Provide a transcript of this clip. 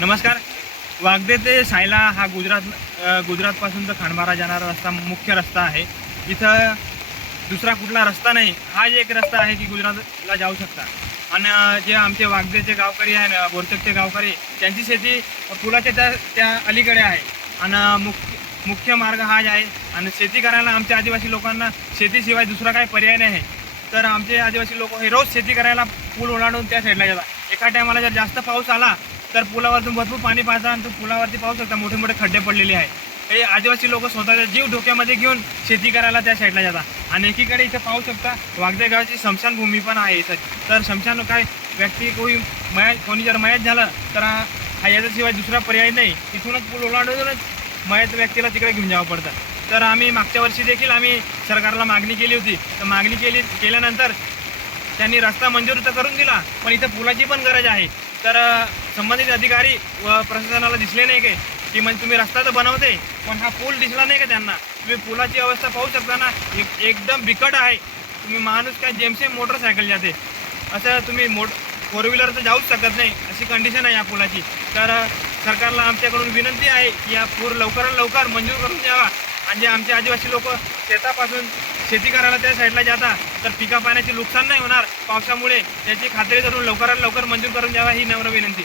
नमस्कार. वागदे ते सायला हा गुजरातपासून तर खांडबारा जाणारा रस्ता मुख्य रस्ता आहे. इथं दुसरा कुठला रस्ता नाही. हा एक रस्ता आहे की गुजरातला जाऊ शकता. आणि जे आमचे वागदेचे गावकरी आहे ना, बोरचकचे गावकरी, त्यांची शेती पुलाच्या त्या अलीकडे आहे. आणि मुख्य मार्ग हाच आहे. आणि शेती करायला आमच्या आदिवासी लोकांना शेतीशिवाय दुसरा काही पर्याय नाही आहे. तर आमचे आदिवासी लोक हे रोज शेती करायला पूल ओलांडून त्या साईडला जातात. एका टायमाला जर जास्त पाऊस आला तर पुलावरतून भरपूर पाणी पाहता आणि तो पुलावरती पाहू शकता मोठे मोठे खड्डे पडलेले आहे. हे आदिवासी लोक स्वतःचा जीव धोक्यामध्ये घेऊन शेती करायला त्या साईडला जातात. आणि एकीकडे इथं पाहू शकता वागदे गावाची स्मशानभूमी पण आहे इथं. तर स्मशान काय व्यक्ती कोणी जर मयत झालं तर हा याच्याशिवाय दुसरा पर्याय नाही. तिथूनच पूल ओलांडूनच मयत व्यक्तीला तिकडे घेऊन जावं पडतं. तर आम्ही मागच्या वर्षी देखील आम्ही सरकारला मागणी केली होती. तर मागणी केल्यानंतर त्यांनी रस्ता मंजूर तर करून दिला, पण इथं पुलाची पण गरज आहे. तर संबंधित अधिकारी व प्रशासनाला दिसले नाही की म्हणजे तुम्ही रस्ता तर बनवते पण हा पूल दिसला नाही का त्यांना. तुम्ही पुलाची अवस्था पाहू शकता ना, एकदम बिकट आहे. तुम्ही माणूस काय जेमसे मोटरसायकल जाते असं तुम्ही फोर व्हीलर तर जाऊच शकत नाही अशी कंडिशन आहे या पुलाची. तर सरकारला आमच्याकडून विनंती आहे की या पूर लवकरात लवकर मंजूर करून द्यावा. आणि जे आमचे आदिवासी लोक शेतापासून शेती करायला त्या साईडला जातात तर पिका पाण्याचे नुकसान नाही होणार पावसामुळे, याची खात्री करून लवकरात लवकर मंजूर करून द्यावा ही नम्र विनंती.